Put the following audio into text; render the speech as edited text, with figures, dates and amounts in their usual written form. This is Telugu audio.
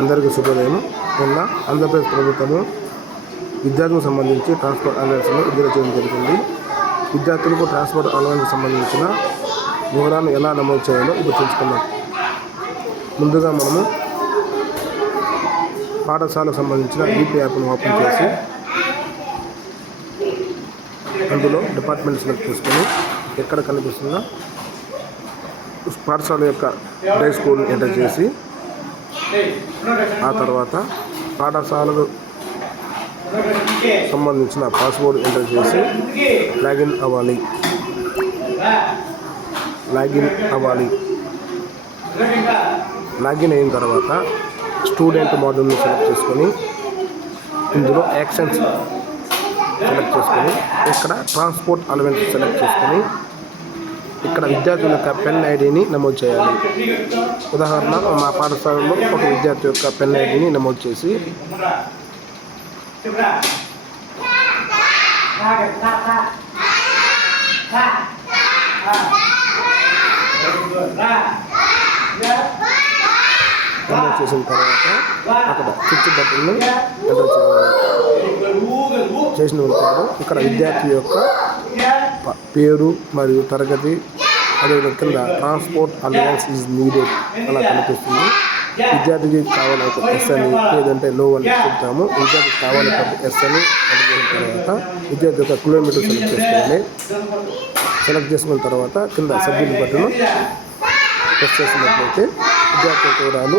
అందరికీ శుభోదయం. నిన్న ఆంధ్రప్రదేశ్ ప్రభుత్వము విద్యార్థులకు సంబంధించి ట్రాన్స్పోర్ట్ అలవెన్స్ను విడుదల చేయడం జరిగింది. విద్యార్థులకు ట్రాన్స్పోర్ట్ అలవెన్స్ సంబంధించిన వివరాలను ఎలా నమోదు చేయాలో ఇప్పుడు తెలుసుకుందాం. ముందుగా మనము పాఠశాలకు సంబంధించిన ఈపీ యాప్ను ఓపెన్ చేసి అందులో డిపార్ట్మెంట్ సెలెక్ట్ చేసుకొని ఎక్కడ కనిపిస్తుందో పాఠశాల యొక్క డ్రెస్ కోడ్ని ఎంటర్ చేసి ఆ తర్వాత పాఠశాలకు సంబంధించిన పాస్వర్డ్ ఎంటర్ చేసి లాగిన్ అవ్వాలి. లాగిన్ అయిన తర్వాత స్టూడెంట్ మోడ్యూల్ని సెలెక్ట్ చేసుకొని ఇందులో యాక్షన్స్ సెలెక్ట్ చేసుకొని ఇక్కడ ట్రాన్స్పోర్ట్ అలవెన్స్ సెలెక్ట్ చేసుకొని ఇక్కడ విద్యార్థుల యొక్క పెన్ ఐడిని నమోదు చేయాలి. ఉదాహరణ మా పాఠశాలలో ఒక విద్యార్థి యొక్క పెన్ ఐడిని నమోదు చేసి నమోదు చేసిన తర్వాత అక్కడ స్విచ్ బటన్ని ఎంటర్ చేయాలి. చేసిన తర్వాత ఇక్కడ విద్యార్థి యొక్క పేరు మరియు తరగతి అదేవిధంగా కింద ట్రాన్స్పోర్ట్ అలవెన్స్ ఈజ్ నీడెడ్ అలా కనిపిస్తుంది. విద్యార్థికి కావాలంటే ఎస్ అని లేదంటే నో అని చెప్తాము. విద్యార్థికి కావాలంటే ఎస్ అని అనుకున్న తర్వాత విద్యార్థి యొక్క కిలోమీటర్ సెలెక్ట్ చేసుకున్న తర్వాత కింద సబ్మిట్ బటన్ ప్రెస్ చేసినట్లయితే విద్యార్థి వివరాలు